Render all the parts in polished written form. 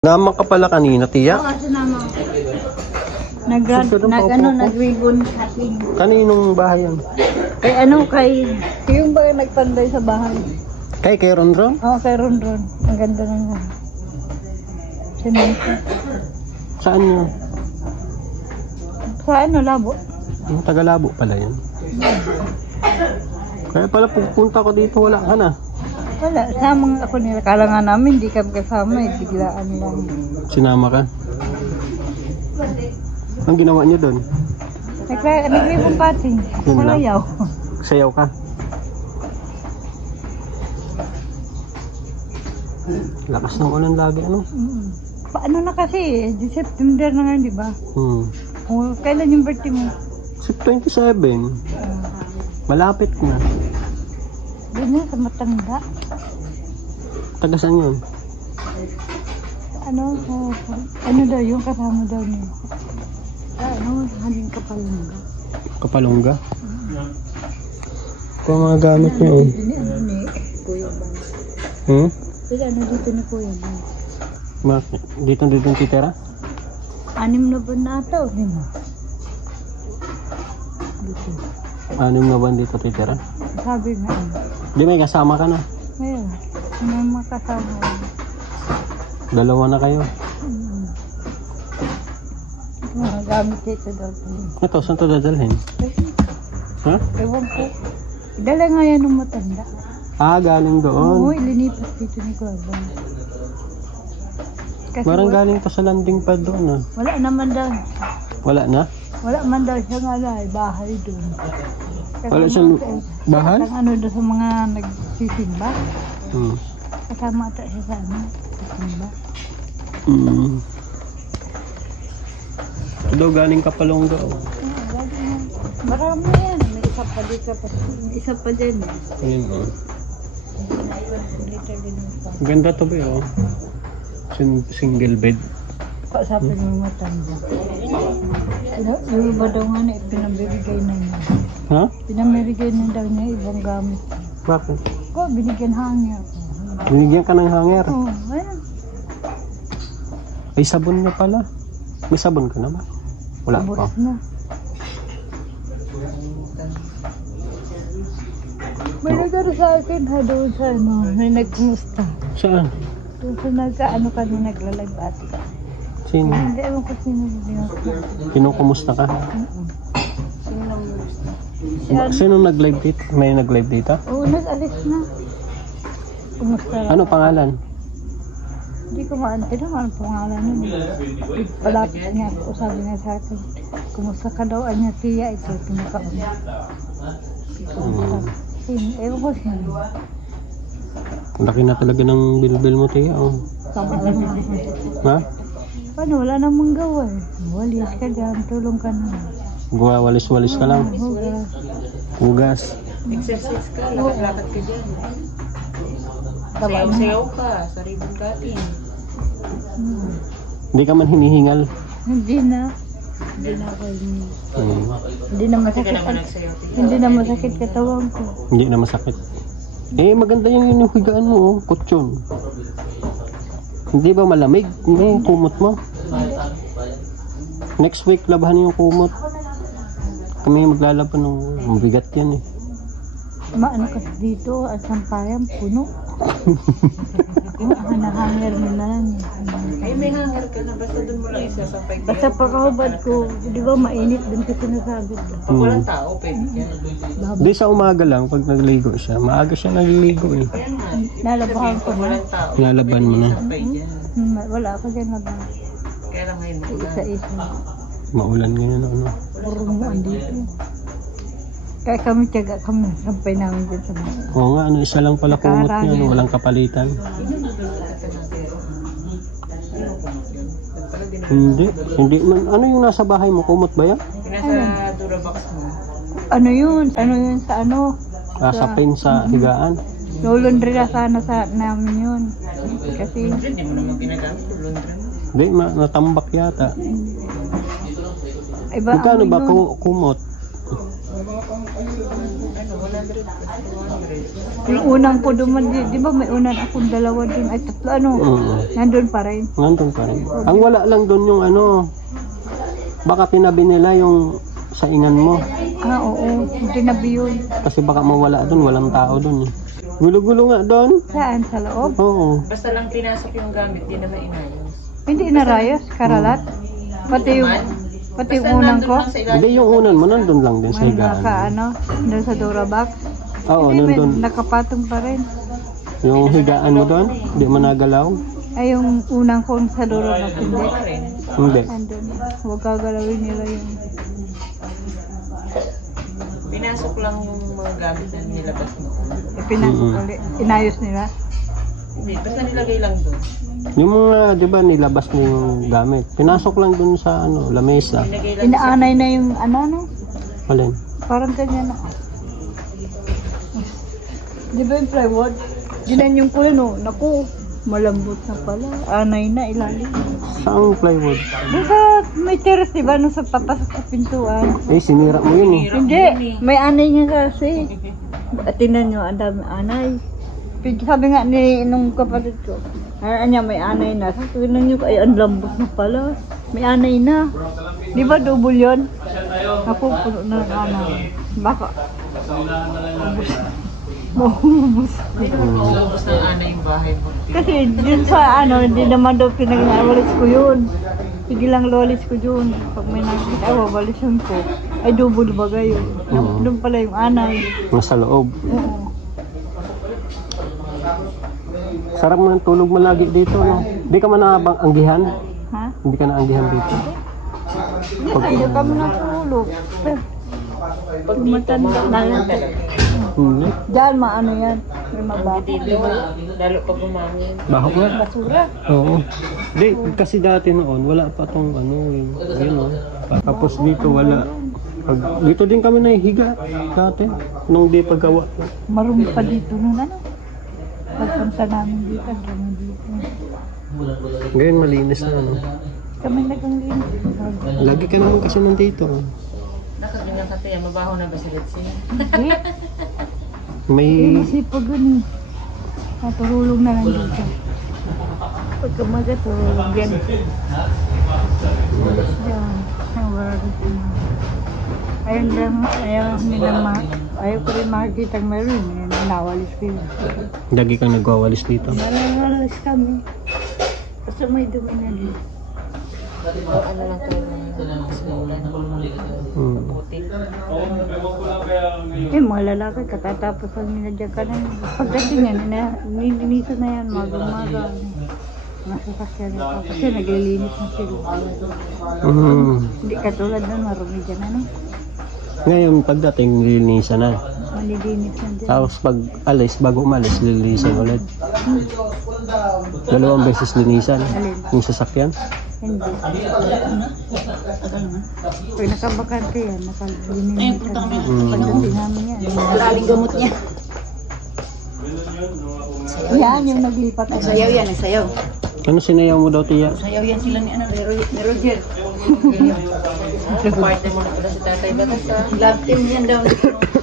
Naman ka pala kanina, tiya? Oo, sinama ko. Nag-ribbon cutting. Kaninong bahay yan? Kay yung ba nagpanday sa bahay? Kay Ronron? Oo, kay Ronron. Ang ganda ng semento. Saan yun? Sa Labo. Yung Tagalabo pala yan. Kaya pala pupunta ko dito, wala ka na. Wala, samang ako nila. Kala nga namin, di kami kasama eh. Biglaan lang. Sinama ka? Ang ginawa niyo doon? Nag-ribbon cutting. Yun lang? Salayaw. Sayaw ka? Lakas ng ulan lagi, ano? Paano na kasi eh? Di September na nga, di ba? O, kailan yung birthday mo? 27. Malapit na. Doon sa matanda. Taga saan yun? Ano daw yung kasama daw niya? Haling Kapalungga. Kapalungga? Ito ang mga gamit niyo. Ni Kuya Bang. Dito ni Kuya Bang. Bakit? Dito titira? 6 na ba na ata o 5? Dito. 6 na ba dito titira? Sabi nga Di may kasama ka na? Ngayon, may makasama. 2 na kayo? Mga gamit dito daw. Ito, saan ito dadalhin? Ha? Ewan ko. Dala nga yan ng matanda. Galing doon. Oo, ilinipas dito ni Kuya Bang. Parang galing to sa landing pad doon ah. Wala naman daw. Wala na? Wala man daw siya nga bahay doon. Wala siyang bahay? Ano doon sa mga nagsisimba. Kasama ata siya sa nagsisimba. Ito galing Kapalungga. Marami yan. May isa pa dito. May isa pa dyan. Ayun o. Ganda to ba yun? Single bed. Kausapin mo matanda. Yung iba daw nga na pinamibigay na niya. Ha? Pinamibigay na daw niya ibang gamit. Bakit? Ko, binigyan hanger. Binigyan ka ng hanger? Oo, ayan. Ay, sabon na pala. May sabon ka na ba? Wala pa. Abot na. May nagano sa akin ha doon sa may nagkumusta. Saan? Doon sa kami nagla-live ati. Sino? Hindi, ewan ko sino yun. Kinukumusta ka? Sino nag-live dito? May nag-live dito? Oo, nag-alis na. Kumusta lang. Ano pangalan? Hindi ko maantino ang pangalan nun. Palapit niya ako, sabi niya sa akin. Kumusta ka daw? Anya tiya, ito pinakaon. Ewan ko sino. Laki na talaga ng bilbil mo, tiya. Oh. Tama lang. Ha? Paano? Wala namang gawa eh. Walis ka dyan, tulong ka na. Walis-walis ka lang. Hugas. Exercise ka, lakad-lakad ka dyan. Sayaw-sayaw ka sa ribbon cutting. Hindi ka man hinihingal. Hindi na. Hindi na ako hindi na masakit. Hindi na masakit katawan ko. Hindi na masakit. Maganda yung higaan mo, oh. Kutsyon. Hindi ba malamig? Yung kumot mo? Next week, labahan yung kumot. Kami maglalaban ng mabigat yan eh. Maano kasi dito, at sampayan, puno. Hanger mo na lang. May hanger ka na, basta doon mo lang isasampay. Basta pagkahubad ko, di ba mainit din kasi sinasabi. Pag walang tao, pwede yan. Di sa umaga lang, pag nagligo siya. Maaga siya nagliligo eh. Nalabahan ko na. Walang tao. Nalaban mo na. Wala ako dyan labahan. Kaya lang ngayon mo Isa-isa. Maulan ngayon, ano. Puro mo andito. Kaya kami tiyaga kami, sampay namin dyan sa mga. Oo nga, isa lang pala kumot niya, no? Walang kapalitan. Hindi man. Ano yung nasa bahay mo? Kumot ba yan? nasa Durabox mo. Ano yun? Ano yun sa ano? Sa pin sa higaan. Laundry na sana sa namin yun. Kasi Hindi mo naman ginagamit yung laundry mo. Hindi, natambak yata. iba Magkano ba yun. kumot? Ano, 100 plus 200. Yung unang ko duman, di ba may unan akong dalawa dun, ay tatlo ano, nandun pa rin. Nandun pa rin. Ang wala lang doon yung ano, baka tinabi nila yung saingan mo. Ah, oo, tinabi yun. Kasi baka mawala doon, walang tao doon eh. Gulo-gulo nga doon. Saan? Sa loob? Oo. Basta lang pinasok yung gamit, di naman inayos. Hindi inarayos, karalat. Pati yung unang ko. Hindi, yung unan mo nandun lang din sa May higaan. naka ano, doon sa Durabox. Oo, Hindi, may nandun. nakapatong pa rin. Yung higaan mo doon, hindi mo nagalaw. Ay, yung unang ko sa Durabox, hindi. Hindi. Andun. Huwag gagalawin nila yung... Pinasok lang yung mga gamit na nilabas mo. Pinasok ulit. Inayos nila. Hindi, basta nilagay lang doon. Yung mga, di ba, nilabas na yung gamit. Pinasok lang doon sa ano, lamesa. Nilagay lang Inaanay na yung ano, no? Alin? Parang ganyan na. Di ba yung plywood? Ginan yung kuya, no? Naku, malambot na pala. Anay na, ilalim. Saang plywood? Doon sa may terrace, di ba? Nung sa papasok sa pintuan. Eh, sinira mo yun eh. Hindi, may anay niya kasi. At tinan nyo, ang dami anay. Sabi nga ni nung kapatid ko, niya may anay na. Sabi nyo, ay ang lambot na pala. May anay na. Di ba double yun? Ako, puno na ng anay. Baka. Maubos. Ubus ng ana yung bahay mo. Kasi dun sa ano, hindi naman daw pinag-awalis ko yun. Sige lang lolis ko dun. Pag may nakikita, wawalisin ko. Ay double bagay yun. Doon pala yung anay. Nasa loob. Oo. Sarap mo ng tulog mo lagi dito, no? Hindi ka man naanggihan? Ha? Hindi ka naanggihan dito? Hindi kami natulog. Pag matanda na lang. Hindi. Diyan, maano yan. May mabaho. Dito, lalo pag umangin. Baho nga. Basura. Oo. Hindi, kasi dati noon, wala pa tong ano, yun o. Tapos dito wala. Dito din kami nahihiga dati. Nung di paggawa. Marumi pa dito nun ano. Pagpunta namin dito, kami dito. Ngayon malinis na ano. Kami naganglinis. Lagi ka naman kasi nandito. Nakaganyan ka tayo, mabaho na ba si Letsin? Hindi. May... Masipag yun eh. Natulong na lang dito. Pagka magatulog yan. Yan. Wala dito na. Ayun lang, ayaw ko rin makikita ang meron. Nawalis ko yun. Lagi kang nagwawalis dito. Nalawalis kami. Kasi may dumi na dito. O ano lang tayo putik. Eh, mga lalaki, katatapos ang minadya ka na. Pagdating yan, nilinisan na yan, maga-maga. Masasakyan na pa. Kasi naglilinis na sila. Hindi katulad nun, marumi dyan ano. Ngayon pagdating lilinisan na. Malilinis na dyan. Tapos pag alis, bago umalis, lilinisan ulit. Dalawang beses linisan. Yung sasakyan. Hindi. Pag nakabakante yan, nakalilinis na. Pagdating namin yan. Maraming gamot niya. Yan, yung naglipat. Sayaw yan, sayaw. Ano sinayaw mo daw, Tia? Sayaw yan sila ni, ni Roger. Partner mo na pala si Tatay Batas ha. Love team yan daw.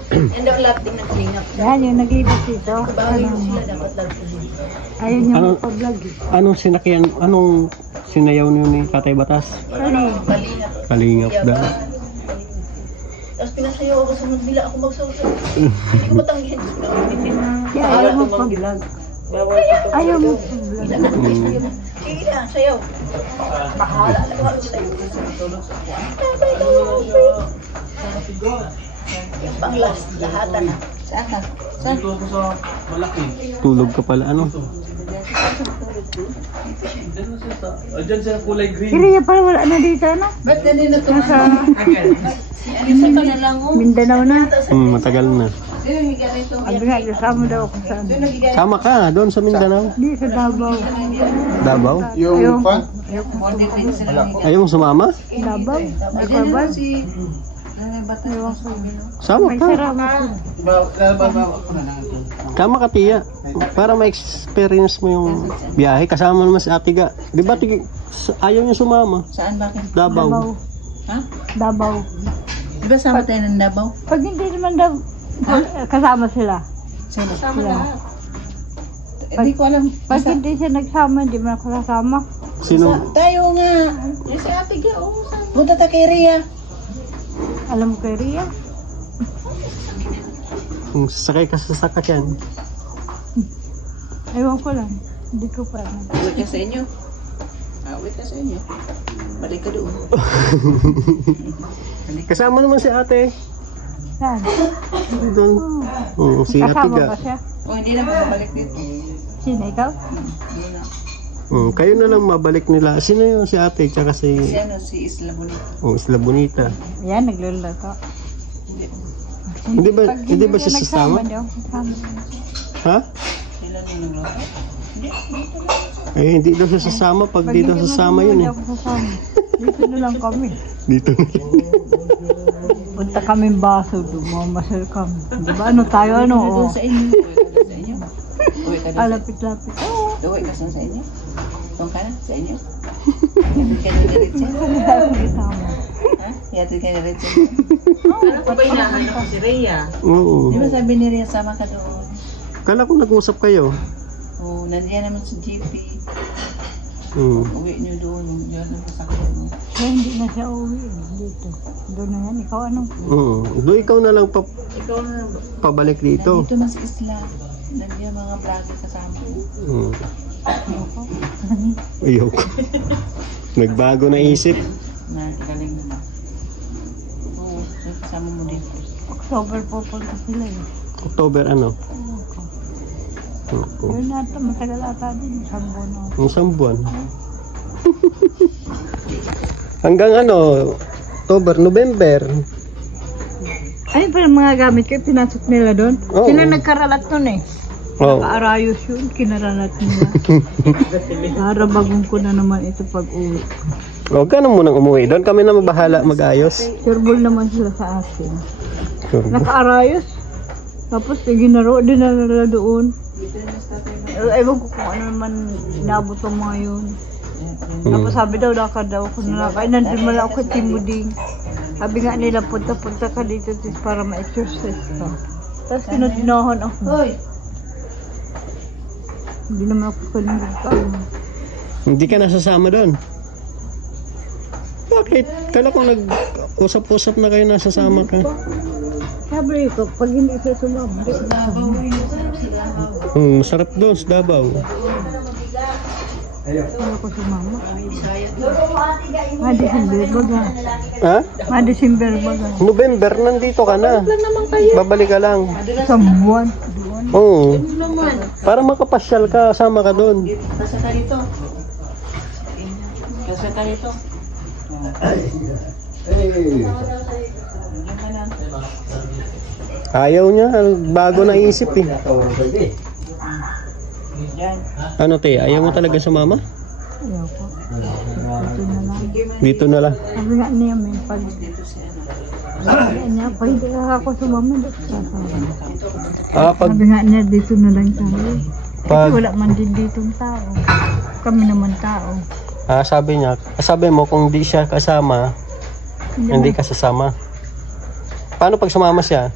Yan daw love team ng kalingap. Yan, yung naglipat dito. Bahay sila dapat love team. Ayun yung Ano? pag-vlog eh. Anong sinakyan, anong sinayaw niyo ni Tatay Batas? Kali. Kalingap. Kalingap daw. Tapos pinasayaw ako, sunod nila ako magsasayaw. Hindi ko matanggihan. Kaya ayaw mo pag-vlog. Ayaw mo pag-vlog. Sige na, sayaw. Bahala na ako sa'yo. Yung pang last, lahatan na. Saan ka? Saan? Tulog ka pala, ano? Si Rhea pala wala na dito, ano? Ba't ganun na ito? Nasa Isa ka na lang mo. Mindanao na. Matagal na. Sino higa rito? Sabi nga, kasama daw ako saan. Sama ka, doon sa Mindanao. Hindi, sa Davao. Davao? Yung pa? Ayaw mo sumama? Davao? Nagkaban? Ewan ko. Sama May ka. sarama ko. Sama ka, Tia. Para ma-experience mo yung biyahe. Kasama naman si Ate Ga. Di ba, ayaw niya sumama? Saan bakit? Davao. Davao. Ha? Davao. Di ba sama tayo ng Davao? Pag hindi naman daw, kasama sila. Kasama Yeah. lahat. Hindi ko alam. Pag hindi siya nagsama, hindi mo ako kasama. Sino? Tayo nga. Yung si ate Gia, oo, saan? Punta ta kay Rhea. Alam mo kay Ria? Kung sasakay ka sa sasakyan. Ewan ko lang. Hindi ko pa alam. Uwi ka sa inyo. Uwi ka sa inyo. Balik ka doon. Kasama naman si ate. Saan? Doon. Oo, si ate Kasama ga. ba siya? Hindi na balik dito. Sino, ikaw? Hindi na. Kayo na lang mabalik nila. Sino yung si ate tsaka Si si Isla Bonita. Isla Bonita. Yan, nagluluto. Hindi ba Pag hindi ba siya nagsama, sasama? hindi ako kasama. Ha? Sila na nagluto. Eh hindi daw siya sasama pag Pag di daw hindi sasama mo yun hindi eh. ako sasama. Dito na lang kami. Dito. Punta kami baso, dumamasal kami. Di ba ano tayo, ano? Doon sa inyo. Uwi ka doon sa inyo. Uwi ka doon sa Alapit-lapit. Oo. Uwi ka doon sa inyo. Doon ka na sa inyo. Yatid ka na diretso. Hindi tayo kasama. Ha? Yatid ka na diretso. Alam ko ba hinahanap ko si Rhea? Oo. Di ba sabi ni Rhea, sama ka doon? Kala ko nag-usap kayo. Oo, nandiyan naman sa GP. Uwi niyo doon. Diyan ang sasakyan mo. Kaya hindi na siya uwi. Dito. Doon na yan. Ikaw ano? Doon ikaw na lang Ikaw na. pabalik dito. Nandito mas Isla. Nandiyan mga vlogger kasama mo. Ayoko. Nagbago na isip. Na galing naman. Oo, so kasama mo dito. October pupunta sila eh. October ano? Yun na ito. Matagal ata din. Isang buwan na. Isang buwan. Hanggang ano? October, November. Ano pa yung mga gamit ko? Pinasok nila doon? Oo. Sila nagkaralat nun eh. Oh. Kaarayos yun. Kinaralat nila. Para bagong ko na naman ito pag uwi. Huwag ka na munang umuwi. Doon kami na mabahala mag-ayos. Surbol naman sila sa akin. Sure. Nakaarayos. Tapos ginaro din na nila doon. Ewan ko kung ano naman inabot ang mga yun. Tapos sabi daw, lakad daw ako nalakay. Nandun mala ako kay Timuding. Sabi nga nila, punta-punta ka dito tis para ma-exercise ka. Tapos pinadinahan ako. Hindi naman ako kanilid ka. Hindi ka nasasama doon. Bakit? Kala ko nag-usap-usap na kayo nasasama ka. Sabi ko, pag hindi siya sumama, hindi ko kasama. Masarap doon sa Davao. Ano ko sumama? December baga. Ha? December baga. November, nandito ka na. Babalik ka lang. Isang buwan. Oo. Para makapasyal ka, sama ka doon. Kasi ka dito. Kasi ka dito. Ayaw niya, bago na isip eh. Ano te, ayaw mo talaga sumama? Ayaw ko. Ito na lang. Dito na lang. Sabi nga niya, may pag... Sabi niya, pag hindi ka ako sumama, hindi ko sasama. Pag, Sabi nga niya, dito na lang sabi. Kasi pag, wala man din ditong tao. Kami naman tao. sabi niya, sabi mo kung di siya kasama, hindi ka sasama. Paano pag sumama siya?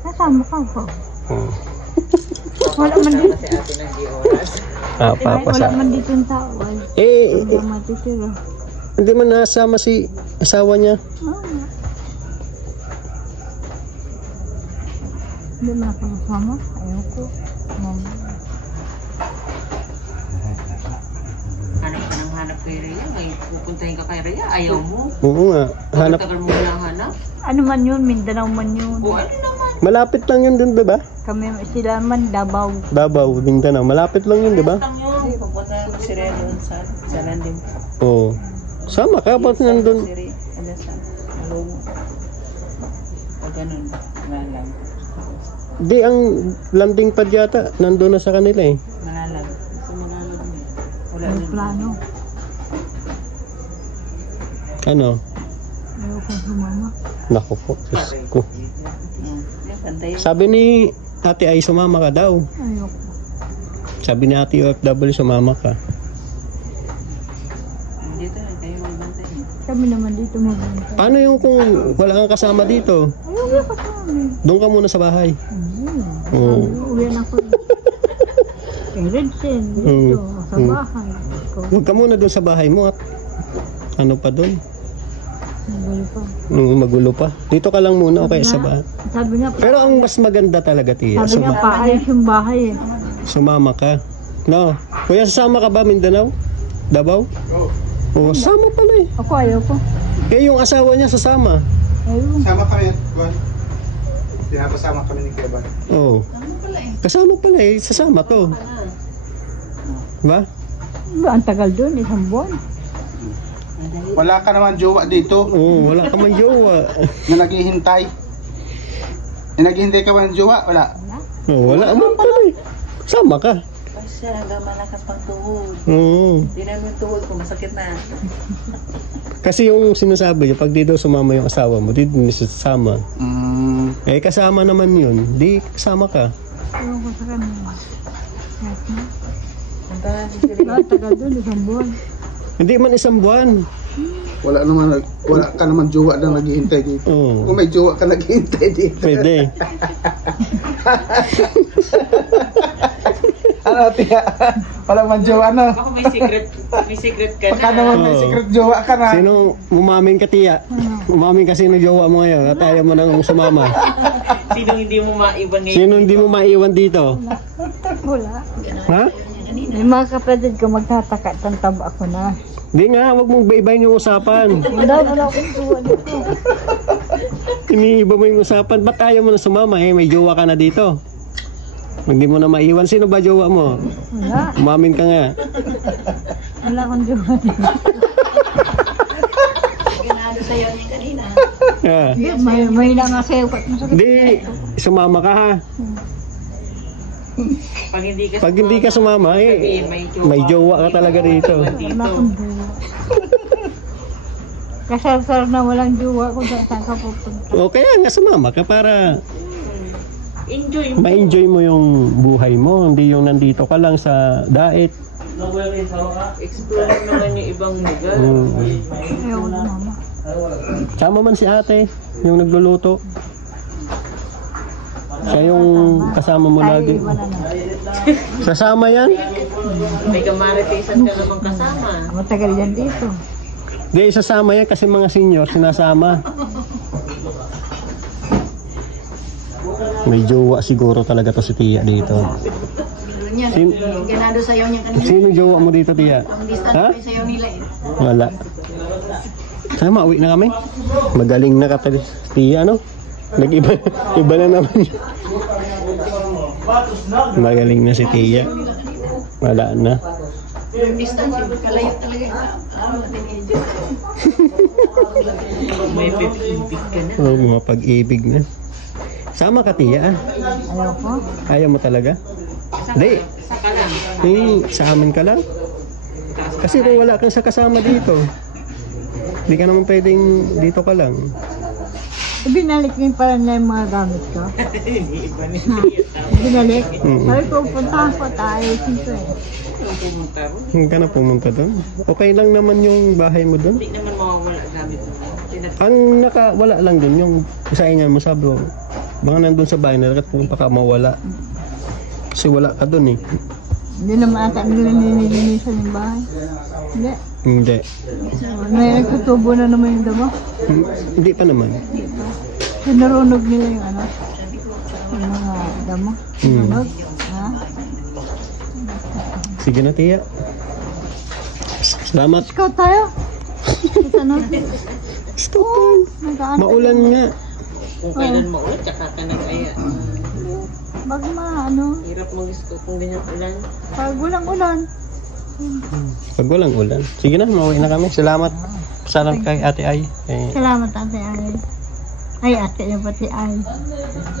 Kasama ka po. Wala man din. Wala Papasa. man ditong tao. Eh, Wala matitira. hindi man nasama si asawa niya. Hindi man ako kasama. Ayaw ko. Hanap ka ng hanap kay Rhea. Ay, pupuntahin ka kay Rhea. Ayaw mo. Oo nga. Hanap. Tagal mo na hanap. Ano man yun, Mindanao man yun. O ano naman. Malapit lang yun dun, diba? Kami sila man, Davao. Davao, Mindanao. Malapit lang yun, diba? Lang yun. Hindi, pupunta na si Rhea doon sa landing. Oo. Sama ka, ba't nandun? Si Rhea, ano sa Malungo. O ganun, malalag. Di, ang landing pad yata, nandun na sa kanila eh. Malalag. Sa malalag niya. Wala May din. plano. Ano? Ayaw ko sumama. Naku po, Diyos ko. Pantay. Sabi ni ate ay sumama ka daw. Ayaw ko. Sabi ni ate OFW, sumama ka. dito, kayo magbantay. Kami naman dito magbantay. Paano yung kung wala kang kasama dito? Ay, uwi ako sa amin. Doon ka muna sa bahay. Oo. Uwi na ako. Kay Redsen, dito, sa bahay. Huwag ka muna doon sa bahay mo at ano pa doon? Magulo pa. Magulo pa. Dito ka lang muna o kaya sa bahay. Sabi nga, Pero ang mas maganda talaga, Tia, sabi nga paayos yung bahay eh. sumama ka. No. Kuya, sasama ka ba Mindanao? Davao? Oo. Sama pala eh. Ako ayaw ko. Eh, yung asawa niya sasama. Ayaw. Sama kami, Juan. Pinapasama kami ni Kuya Ban. Oo. Kasama pala eh. Sasama to. Ba? Ang tagal doon, isang buwan. Wala ka naman jowa dito Oo, wala ka man jowa. na naghihintay. Naghihintay ka ba ng jowa? Wala. Oo, wala man pala eh. Sama ka. Kasi hanggang malakas pang tuhod. Oo. Tingnan mo yung tuhod ko, masakit na. Kasi yung sinasabi niya, pag dito sumama yung asawa mo, dito niya sasama. Eh, kasama naman yun. Di, kasama ka. Ayaw ko sa kanila. Punta na si Siri. Ang tagal doon, isang buwan. Hindi man isang buwan. Wala ka naman jowa na naghihintay dito. Oo. Kung may jowa ka naghihintay dito. Pwede. Ano, Tia? Wala man jowa, ano? Baka may secret ka na. Baka naman may Oo. secret jowa ka na. Sino umamin ka, Tia? Umamin kasi ng jowa mo ngayon at ayaw mo nang sumama. Sino hindi mo maiwan ngayon? Sino hindi mo maiwan dito? Wala. Ha? May mga kapatid ko magtataka, tantaba ako na. Di nga, wag mong iba-ibahin yung usapan. Wala akong tuwa dito. Iniiba mo yung usapan. Ba't ayaw mo na sumama? Eh, may jowa ka na dito. Hindi mo na maiwan. Sino ba jowa mo? Wala. Umamin ka nga. Wala akong tuwa dito. Ganado sa'yo niya kanina. Ah. Hindi, may na nga sa'yo. Masakit. Di, sumama ka ha. Pag Hindi ka sumama, eh, may jowa ka talaga dito. Wala akong tuwa. Kasar-sar na walang jowa kung saan ka pupunta. O kaya nga sumama ka para enjoy mo. ma-enjoy mo yung buhay mo. Hindi yung nandito ka lang sa daet. Explore naman yung ibang lugar. Ayaw ko na mama. Sama man si ate, yung nagluluto. Siya yung kasama mo lagi. Ay, wala na. Sasama yan? May kamaritisan ka namang kasama. Matagal yan dito. Di, sasama yan kasi mga senior sinasama. May jowa siguro talaga to si Tia dito. Yan. Sin- Ganado sa'yo niya kanina. Sino jowa mo dito, Tia? Ang distance Ha? pa yung sa'yo nila eh. Wala. Sama, uwi na kami. Magaling na ka talaga, Tia, ano? Nag-iba iba na naman yun. Magaling na si Tia. Wala na. Ang distance, kalayo talaga. May pipibig ka na. Oh, mga pag-ibig na. Sama ka, Tia, ah. Ayaw ko. Ayaw mo talaga? Hindi. Saka lang. Sa amin ka lang. Kasi kung wala kang sa kasama dito, hindi ka naman pwedeng dito ka lang. Binalik niyo pala niya yung mga gamit ko. Binalik. Sabi ko, puntahan ko tayo. Siyempre. Pumunta ro. Hindi ka na pumunta doon. Okay lang naman yung bahay mo doon. Hindi naman mawawala gamit mo. Ang nakawala lang doon, yung sa inyo mo sabi ko, baka nandun sa bahay na baka mawala. Kasi wala ka doon eh. Hindi naman ata nila nililinisan yung bahay. Hindi. Hindi. May nagtutubo na naman yung damo. Hindi pa naman. Sinarunog nila yung ano. Yung mga damo. Sinunog. Ha? Sige na, Tia. Salamat. Scout tayo. Ito na. Stop. Nag-ano. Maulan nga. Kung kailan maulan, tsaka ka nag-aya. Pag ano. Hirap mag-gusto kung ganyan ulan. Pag walang ulan. Pag walang ulan. Sige na, mauwi na kami. Salamat. Salamat kay Ate Ay. Salamat ate Ay. Ay ate yung pati Ay.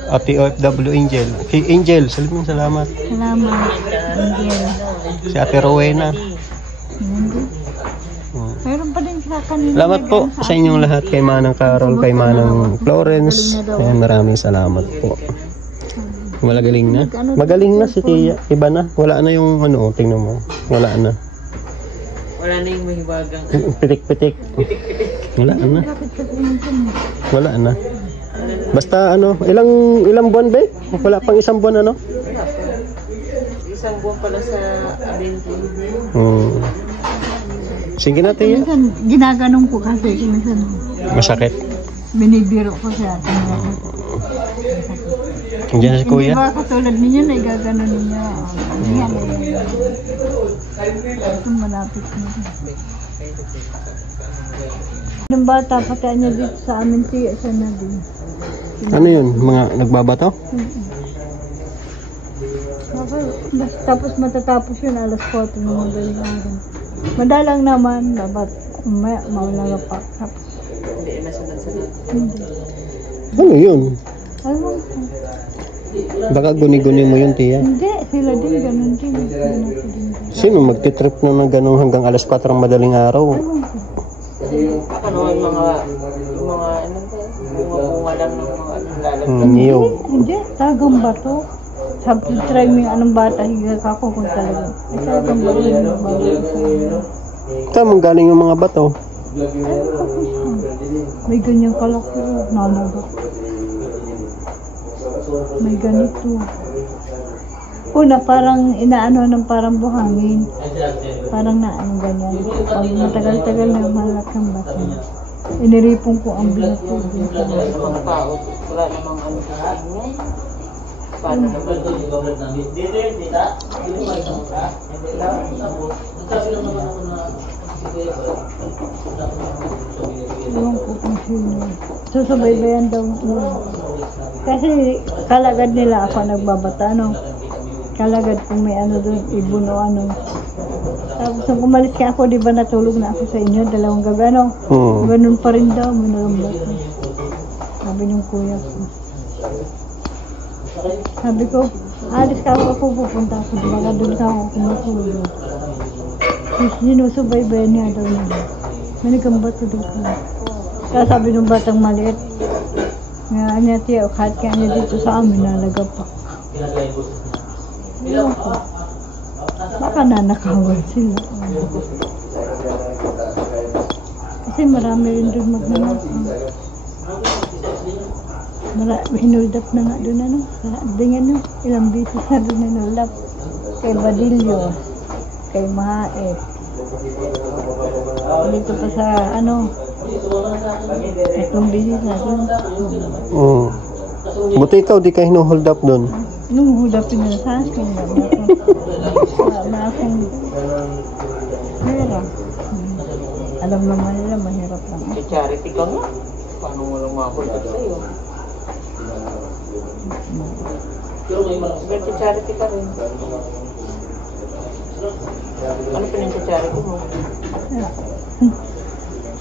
Ate OFW Angel. Kay Angel, salamat. Salamat. Angel. Si Ate Rowena. Hindi. Mayroon pa din sila kanina. Salamat po sa inyong lahat. Kay Manang Carol, kay Manang Florence. Ayan, maraming salamat po. Magaling na. Magaling na si Tia. Iba na. Wala na yung ano, tingnan mo. Wala na. Wala na yung mahiwagang. Pitik-pitik. Wala na. Wala na. Basta ano, ilang buwan ba? Wala pang isang buwan ano? Wala pa. Isang buwan pala sa Abente. Sige na, tiya. Minsan, ginaganong ko kasi. Minsan, Masakit. binibiro ko siya. Diyan si Hindi kuya. ba katulad ninyo na igaganon ninyo? Yan. Ito malapit na. Nung bata, patayan niya dito sa amin tiya siya na din. Ano yun? Mga nagbabato? Tapos matatapos yun, alas 4 ng madaling araw. Madalang naman, dapat maulaga pa. Tapos, Hindi na sunod-sunod. hindi. Ano yun? Alam mo, Baka guni-guni mo yun, tiya. hindi, sila din, ganun din. Ganun ako din. Sino magtitrip na ng ganun hanggang alas 4 ng madaling araw? Alam ko. Baka naman yung mga ano ba? Bunga lang ng mga lalagyan. Niyog. Hindi, tagang bato. Sabi, try mo yung anong bata, higa ka ko kung talaga. Ay, tagang bato yung bato. Saan galing yung mga bato? May ganyan kalaki, nalaga. May ganito. Una, parang inaano ng parang buhangin. Parang naano ganyan. Pag matagal-tagal na malak ng bato. Iniripon ko ang binato. Wala namang tao. Wala namang ano sa inyo. Paano naman? Ewan ko kung sino. Susubaybayan daw. Kasi kalagad nila ako nagbabata, no? Kalagad kung may ano doon, ibon o ano. Tapos nung umalis ka ako, di ba natulog na ako sa inyo, 2 gabi, ano? Ganun pa rin daw, minagambat ko. Sabi ng kuya ko. Sabi ko, alis ka ako, pupunta ako, di ba ka doon ka ako kumatulog. Tapos sinusubaybayan niya daw nila. Minagambat ko doon ka. Kaya sabi ng batang maliit, nga niya tiya, kahit kaya niya dito sa amin, nalaga pa. Ewan ko. Baka nanakawan sila. Kasi marami rin doon magnanakaw. Hinold up na nga doon, ano? Dengan ilang bisis na doon hinold up. Kay Badillo, kay Mahaet. Dito pa sa, ano, 3 bisis na doon. Buti ikaw, di ka hinuhold up doon. Nung hudapin na sa akin, wala akong pera. Alam naman nila, mahirap lang. May charity ka nga. Paano mo lang makakulap sa'yo? May charity ka rin. Ano pinag-charity mo?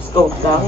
Scout lang?